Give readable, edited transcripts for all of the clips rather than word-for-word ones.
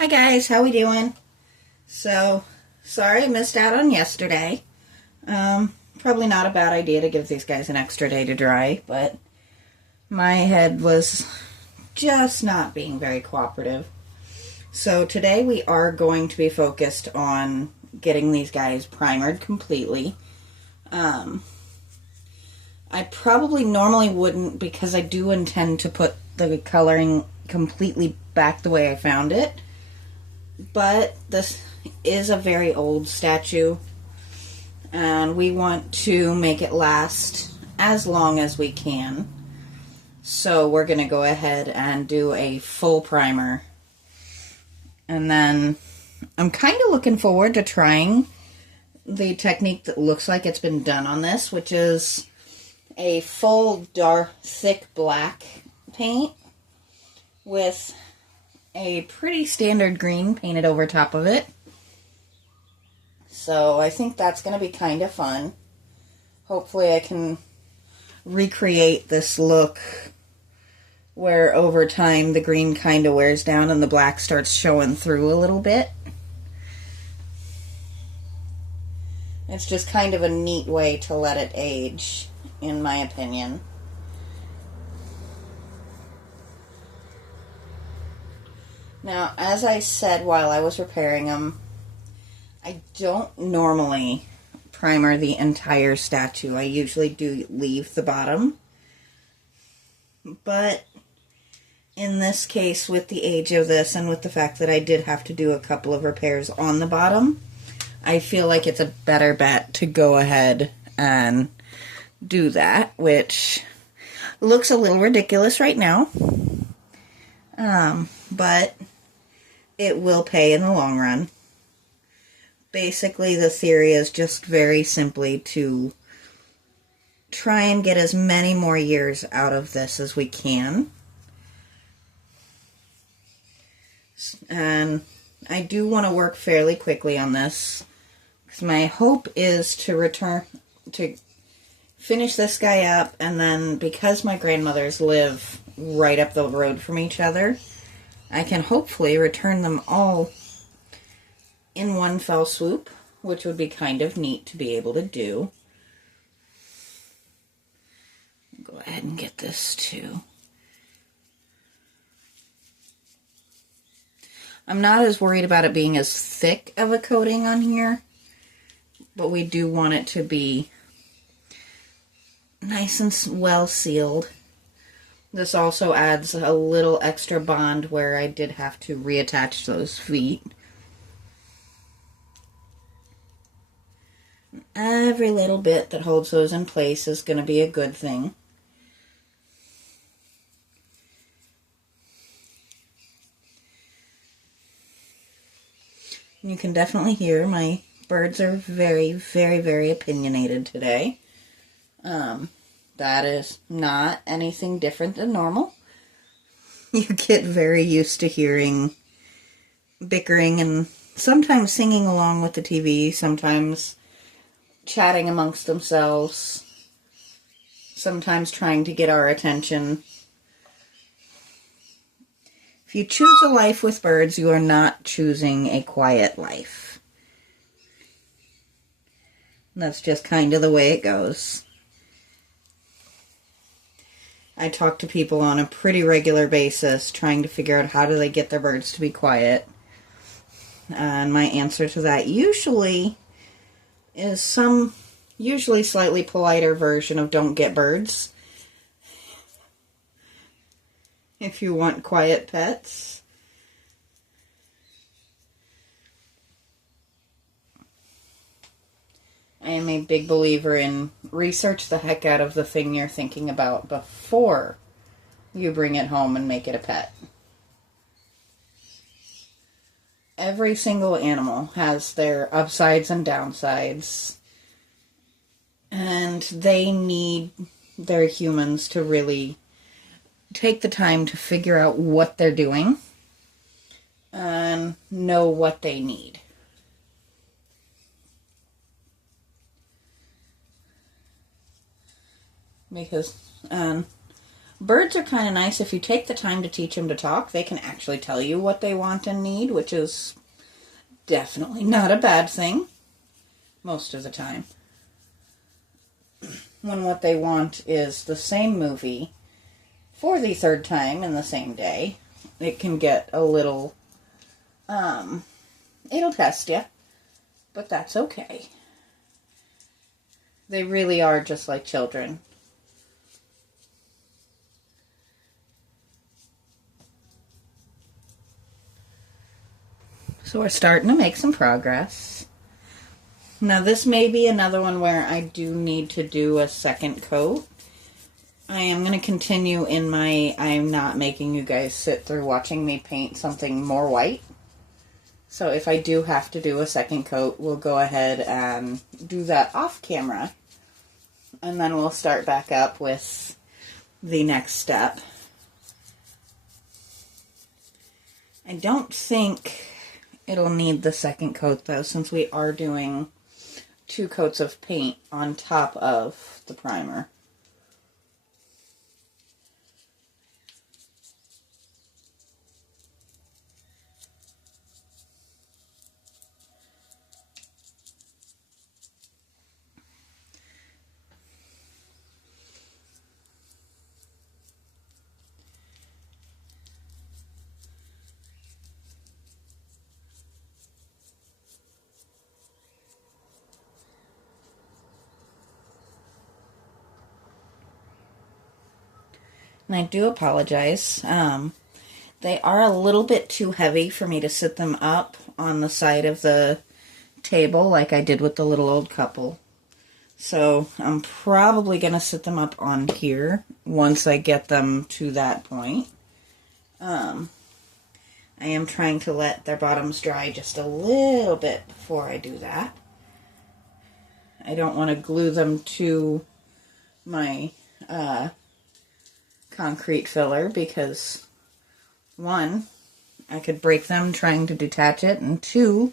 Hi guys, how we doing? So, sorry I missed out on yesterday. Probably not a bad idea to give these guys an extra day to dry, but my head was just not being very cooperative. So today we are going to be focused on getting these guys primered completely. I probably normally wouldn't because I do intend to put the coloring completely back the way I found it. But this is a very old statue, and we want to make it last as long as we can. So we're going to go ahead and do a full primer. And then I'm kind of looking forward to trying the technique that looks like it's been done on this, which is a full dark, thick black paint with a pretty standard green painted over top of it. So I think that's going to be kind of fun. Hopefully I can recreate this look where over time the green kind of wears down and the black starts showing through a little bit. It's just kind of a neat way to let it age, in my opinion. Now, as I said while I was repairing them, I don't normally primer the entire statue. I usually do leave the bottom. But in this case, with the age of this and with the fact that I did have to do a couple of repairs on the bottom, I feel like it's a better bet to go ahead and do that, which looks a little ridiculous right now. But it will pay in the long run. Basically, the theory is just very simply to try and get as many more years out of this as we can. And I do want to work fairly quickly on this, because my hope is to finish this guy up, and then because my grandmothers live right up the road from each other, I can hopefully return them all in one fell swoop, which would be kind of neat to be able to do. Go ahead and get this too. I'm not as worried about it being as thick of a coating on here, but we do want it to be nice and well sealed. This also adds a little extra bond where I did have to reattach those feet. Every little bit that holds those in place is going to be a good thing. You can definitely hear my birds are very, very, very opinionated today. That is not anything different than normal. You get very used to hearing bickering and sometimes singing along with the TV, sometimes chatting amongst themselves, sometimes trying to get our attention. If you choose a life with birds, you are not choosing a quiet life. That's just kind of the way it goes. I talk to people on a pretty regular basis trying to figure out how do they get their birds to be quiet. And my answer to that usually is some usually slightly politer version of don't get birds. If you want quiet pets. I am a big believer in research the heck out of the thing you're thinking about before you bring it home and make it a pet. Every single animal has their upsides and downsides, and they need their humans to really take the time to figure out what they're doing and know what they need. Because Birds are kind of nice. If you take the time to teach them to talk, they can actually tell you what they want and need, which is definitely not a bad thing most of the time. When what they want is the same movie for the third time in the same day, it can get a little, it'll test you, but that's okay. They really are just like children. So we're starting to make some progress. Now this may be another one where I do need to do a second coat. I am going to continue in my, I'm not making you guys sit through watching me paint something more white. So if I do have to do a second coat, we'll go ahead and do that off camera. And then we'll start back up with the next step. I don't think it'll need the second coat though, since we are doing 2 coats of paint on top of the primer. And I do apologize. They are a little bit too heavy for me to sit them up on the side of the table like I did with the little old couple. So I'm probably going to sit them up on here once I get them to that point. I am trying to let their bottoms dry just a little bit before I do that. I don't want to glue them to my concrete filler because 1, I could break them trying to detach it, and 2,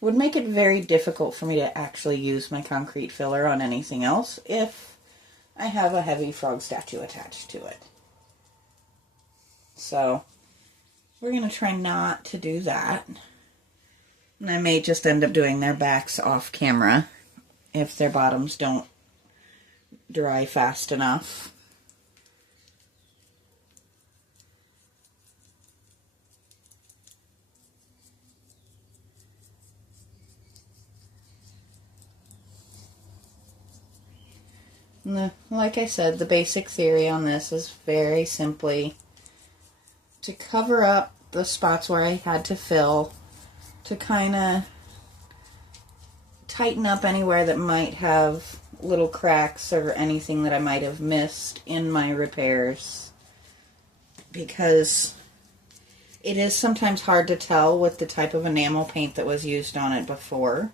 would make it very difficult for me to actually use my concrete filler on anything else if I have a heavy frog statue attached to it. So we're going to try not to do that. And I may just end up doing their backs off camera if their bottoms don't dry fast enough. Like I said, the basic theory on this is very simply to cover up the spots where I had to fill, to kind of tighten up anywhere that might have little cracks or anything that I might have missed in my repairs. Because it is sometimes hard to tell with the type of enamel paint that was used on it before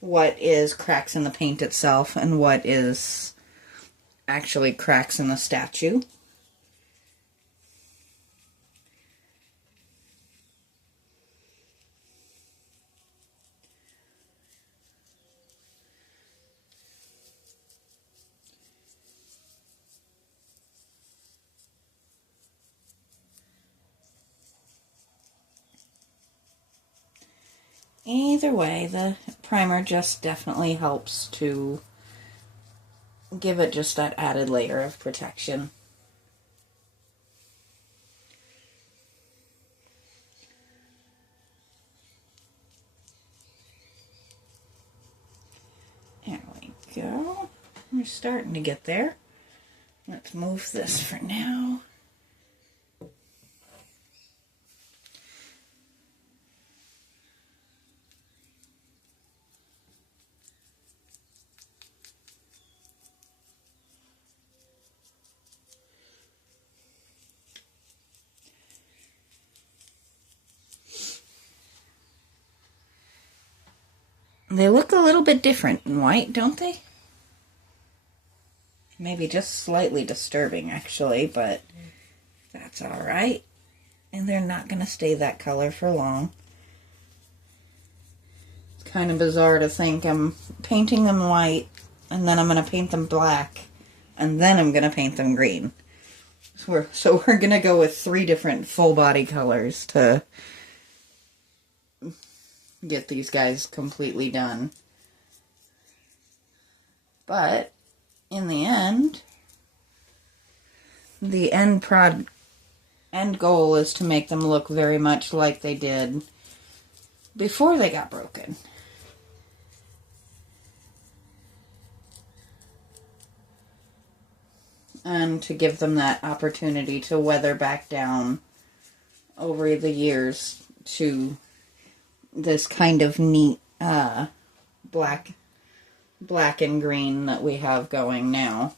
what is cracks in the paint itself and what is actually cracks in the statue. Either way, the primer just definitely helps to give it just that added layer of protection. There we go. We're starting to get there. Let's move this for now. They look a little bit different in white, don't they? Maybe just slightly disturbing, actually, but that's alright. And they're not going to stay that color for long. It's kind of bizarre to think I'm painting them white, and then I'm going to paint them black, and then I'm going to paint them green. It's So we're gonna go with 3 different full body colors to get these guys completely done. But in the end, the end goal is to make them look very much like they did before they got broken. And to give them that opportunity to weather back down over the years to this kind of neat black and green that we have going now.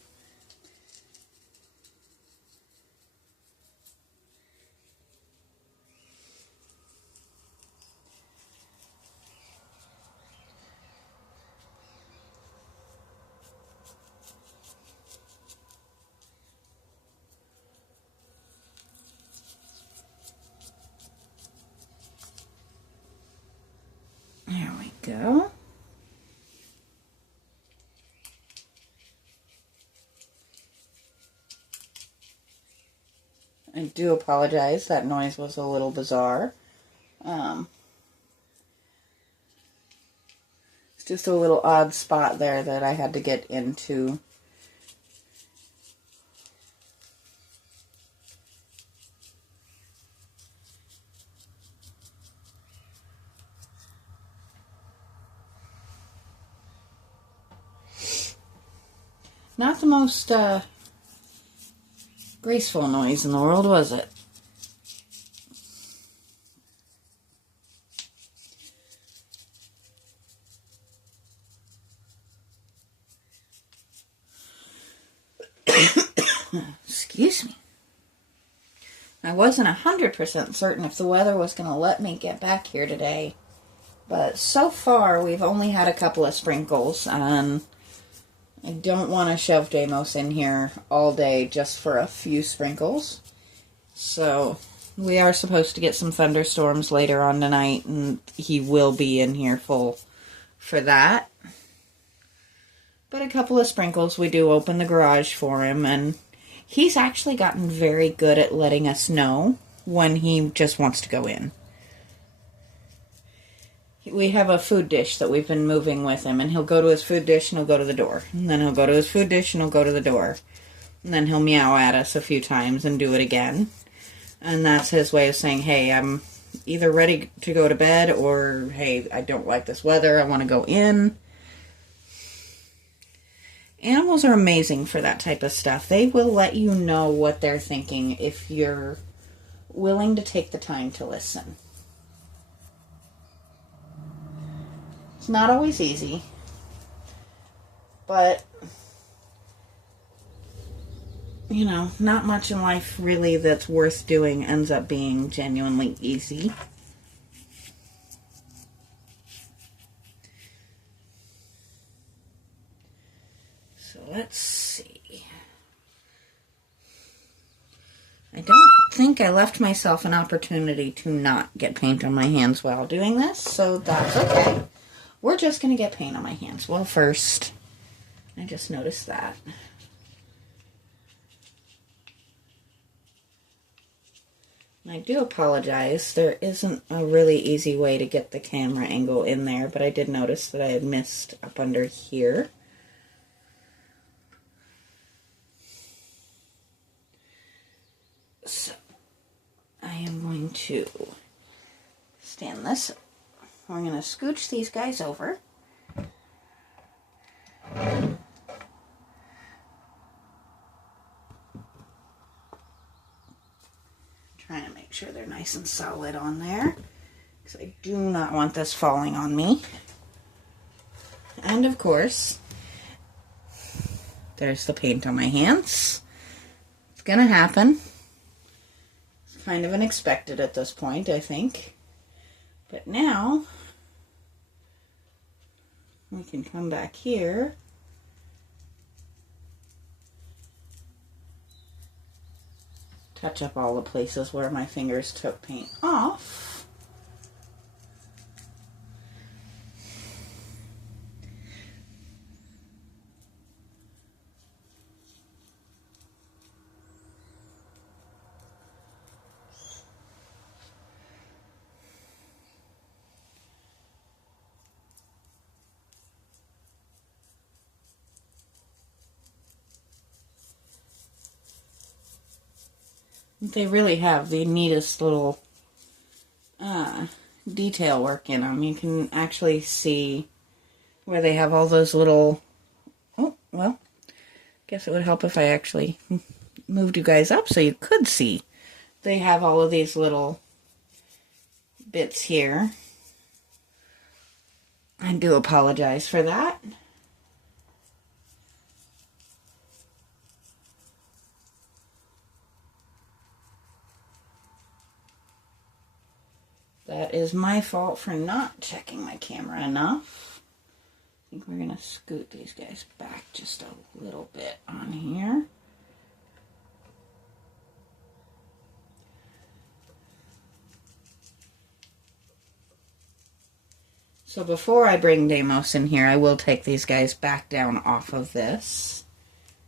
There we go. I do apologize, that noise was a little bizarre. It's just a little odd spot there that I had to get into. Not the most graceful noise in the world, was it? Excuse me. I wasn't 100% certain if the weather was going to let me get back here today, but so far we've only had a couple of sprinkles, and I don't want to shove Deimos in here all day just for a few sprinkles. So we are supposed to get some thunderstorms later on tonight, and he will be in here full for that. But a couple of sprinkles, we do open the garage for him, and he's actually gotten very good at letting us know when he just wants to go in. We have a food dish that we've been moving with him, and he'll go to his food dish and he'll go to the door. And then he'll go to his food dish and he'll go to the door. And then he'll meow at us a few times and do it again. And that's his way of saying, hey, I'm either ready to go to bed, or hey, I don't like this weather, I want to go in. Animals are amazing for that type of stuff. They will let you know what they're thinking if you're willing to take the time to listen. It's not always easy, but, you know, not much in life really that's worth doing ends up being genuinely easy. So let's see. I don't think I left myself an opportunity to not get paint on my hands while doing this, so that's okay. We're just going to get paint on my hands. Well, first, I just noticed that. And I do apologize. There isn't a really easy way to get the camera angle in there, but I did notice that I had missed up under here. So, I am going to stand this up. We're going to scooch these guys over. Trying to make sure they're nice and solid on there, because I do not want this falling on me. And of course, there's the paint on my hands. It's going to happen. It's kind of unexpected at this point, I think. But now, we can come back here. Touch up all the places where my fingers took paint off. They really have the neatest little detail work in them. You can actually see where they have all those little... Oh, well, guess it would help if I actually moved you guys up so you could see. They have all of these little bits here. I do apologize for that. That is my fault for not checking my camera enough. I think we're going to scoot these guys back just a little bit on here. So before I bring Deimos in here, I will take these guys back down off of this.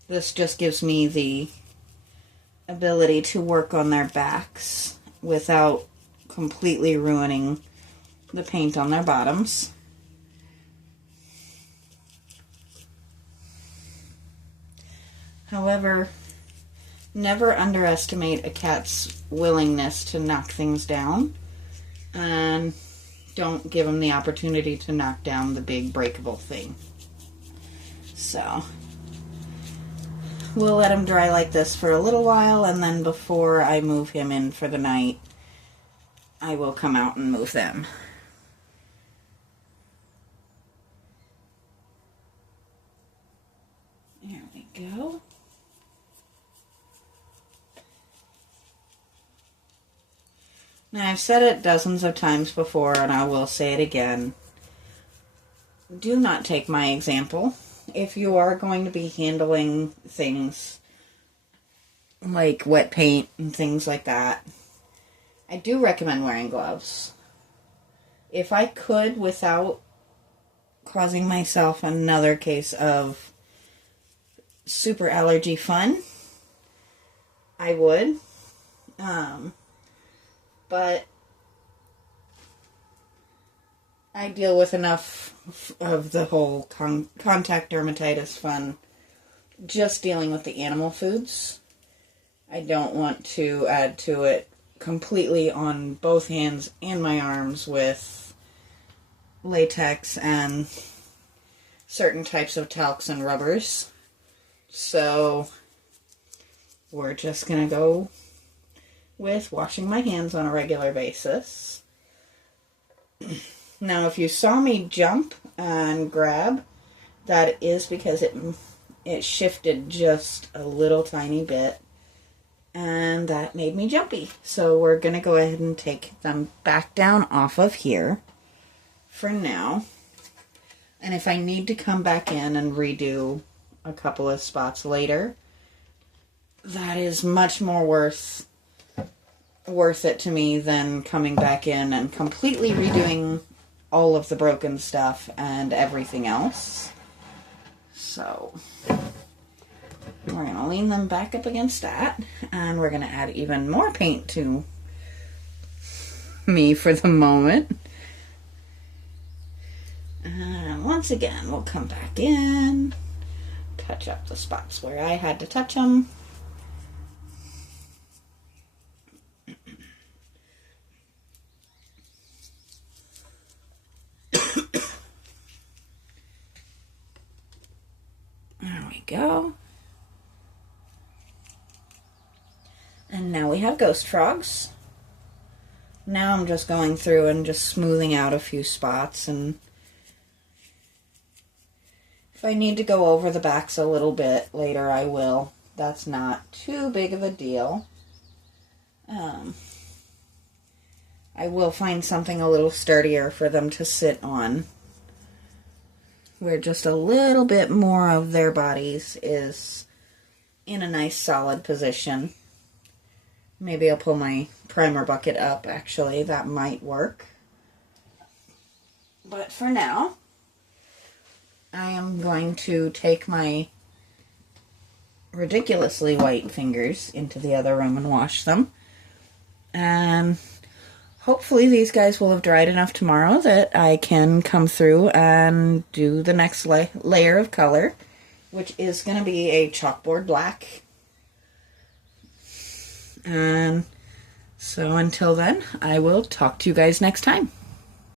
This just gives me the ability to work on their backs without completely ruining the paint on their bottoms. However, never underestimate a cat's willingness to knock things down, and don't give them the opportunity to knock down the big breakable thing. So we'll let him dry like this for a little while, and then before I move him in for the night, I will come out and move them. There we go. Now, I've said it dozens of times before, and I will say it again. Do not take my example. If you are going to be handling things like wet paint and things like that, I do recommend wearing gloves. If I could, without causing myself another case of super allergy fun, I would. But I deal with enough of the whole contact dermatitis fun just dealing with the animal foods. I don't want to add to it completely on both hands and my arms with latex and certain types of talcs and rubbers. So we're just going to go with washing my hands on a regular basis. Now, if you saw me jump and grab, that is because it shifted just a little tiny bit, and that made me jumpy. So we're going to go ahead and take them back down off of here for now. And if I need to come back in and redo a couple of spots later, that is much more worth it to me than coming back in and completely redoing all of the broken stuff and everything else. So we're going to lean them back up against that, and we're going to add even more paint to me for the moment. And once again, we'll come back in, touch up the spots where I had to touch them. There we go. And now we have ghost frogs. Now I'm just going through and just smoothing out a few spots, and if I need to go over the backs a little bit later, I will. That's not too big of a deal. I will find something a little sturdier for them to sit on, where just a little bit more of their bodies is in a nice solid position. Maybe I'll pull my primer bucket up, actually. That might work. But for now, I am going to take my ridiculously white fingers into the other room and wash them. And hopefully these guys will have dried enough tomorrow that I can come through and do the next layer of color, which is going to be a chalkboard black. And so until then, I will talk to you guys next time.